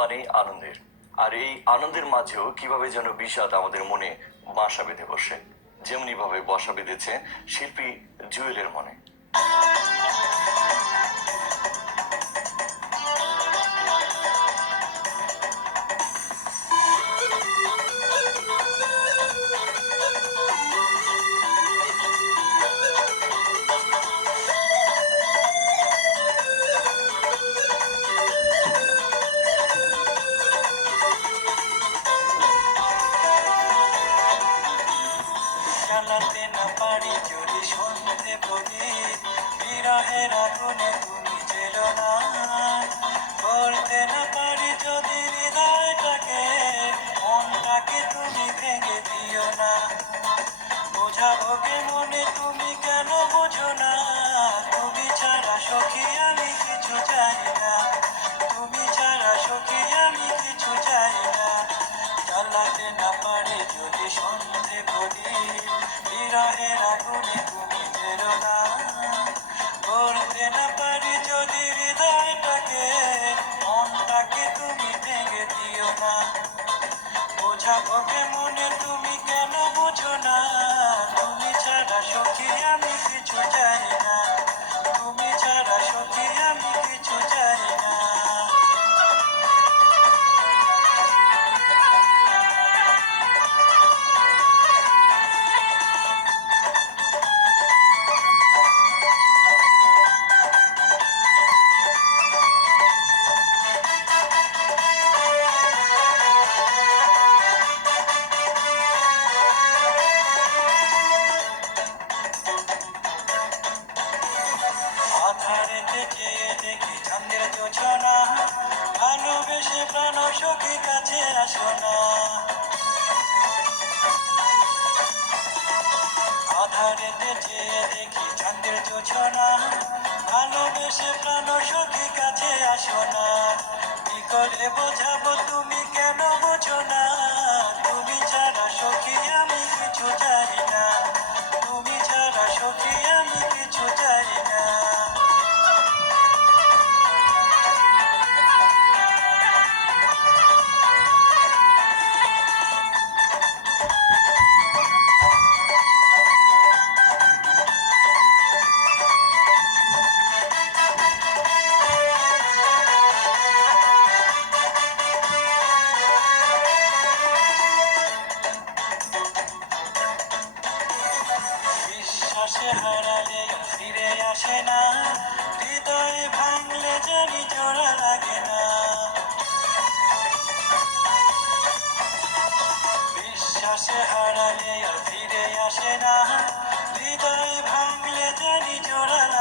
মানেই আনন্দের। আর এই আনন্দের মাঝেও কিভাবে যেন বিষাদ আমাদের মনে বাসা বেঁধে বসে, যেমনি ভাবে বাসা বেঁধেছে শিল্পী জুয়েলের মনে। জ্বালাতে না পারি যদি সন্ধে প্রদীপ, বিরহের আগুনে তুমি জেলো না। বলতে না পারি যদি হৃদয়টাকে, মনটাকে তুমি ভেঙে দিও না। বোঝাবো কে মনে তুমি কেন বোঝো না, তুমি ছাড়া সখী আমি কিছু চাই না, তুমি ছাড়া সখী আমি কিছু চাই না। জ্বালাতে না পারি যদি সন্ধে প্রদীপ, বিরহের আগুনে তুমি জেলো না। বলতে না পারি যদি হৃদয়টাকে, মনটাকে তুমি ভেঙে দিও না। বোঝাবো কে মনে তুমি কেন বোঝো না, তুমি ছাড়া সখী আমি কিছু চাই না, তুমি ছাড়া সখী আমি কিছু চাই না। আধারেতে চেয়ে দেখি চাঁদের যোছনা, ভালোবেসে প্রাণ সখী কাছে আসো না। আধারেতে চেয়ে দেখি চাঁদের যোছনা, ভালোবেসে প্রাণ সখী কাছে আসো না। কি করে বোঝাবো তুমি কেন বোঝো না, তুমি ছাড়া সখী আমি কিছু চাই না, তুমি ছাড়া সখী আমি কিছু চাই না। বিশ্বাসে হারালে আর ফিরে আসে না, হৃদয়ে ভাঙলে জানি জোড়া লাগে না। বিশ্বাসে হারালে আর ফিরে আসে না, হৃদয়ে ভাঙলে জানি জোড়া লাগে না।